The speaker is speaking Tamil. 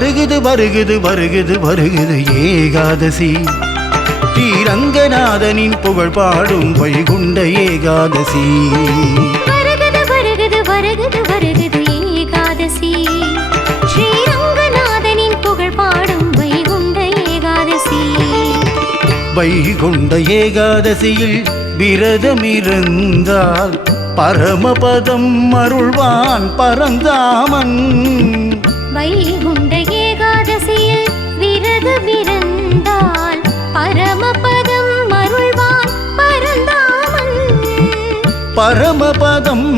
வருகுது வருகுது வருகுது வருகுது ஏகாதசி ஸ்ரீரங்கநாதனின் புகழ் பாடும் வைகுண்ட ஏகாதசி வருகுது வருகுது வருகுது வருகுது ஏகாதசி ஸ்ரீரங்கநாதனின் புகழ் பாடும் வைகுண்ட ஏகாதசி வைகுண்ட ஏகாதசியில் விரதமிருந்தால் பரமபதம் அருள்வான் பரந்தாமன் வைகுண்ட ஏகாதசியில் விரதமிருந்தால் பரமபதம் அருள்வான் பரந்தாமன் பரமபதம்